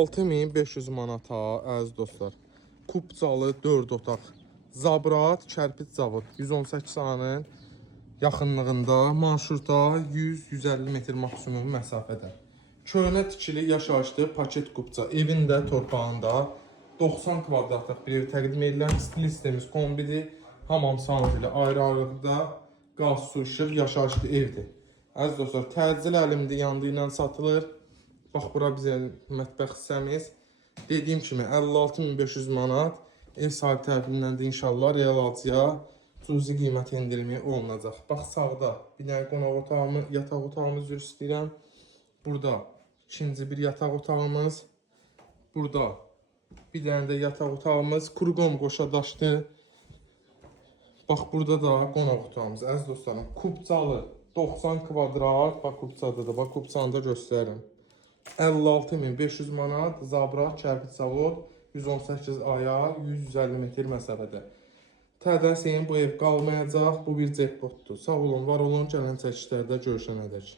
6500 manata əziz dostlar. Kupcalı 4 otaq. Zabrat Kərpic Zavod 118 sanın yaxınlığında, marşruta 100-150 metr maksimum məsafədə. Köhnə tikili yaşayışlı paket kupça. Evin də torpağında 90 kvadratlıq bir ev təqdim edilən stil sistemiz kombidi, hamam sanatıyla ayrı-ayrılıqda qaz, su, işıq yaşayışlı evdir. Əziz dostlar, təcil əlimdə yandı ilə satılır. Bax, bura bizə mətbəx hissəmiz. Dediyim kimi 56500 manat ev sahibi tərəfindən də inşallah real alıcıya cüzi qiymət endirilməyi olunacaq. Bax, sağda bir dənə qonaq otağımız, yataq otağımız üzr istəyirəm. Burada ikinci bir yataq otağımız. Burada bir dənə də yataq otağımız. Kurqom qoşadaşdı. Bax, burada da qonaq otağımız. Əziz dostlarım, kupcalı 90 kvadrat. Bax, kupçada da, bax, kupçanı da göstərirəm. 56500 manat, Zabrat Kərpic Zavod 118 aya, 150 metr məsafədə. Tədəsin bu ev qalmayacaq, bu bir cekpotdur. Sağ olun, var olun, gələn çəkişlərdə görüşənədək.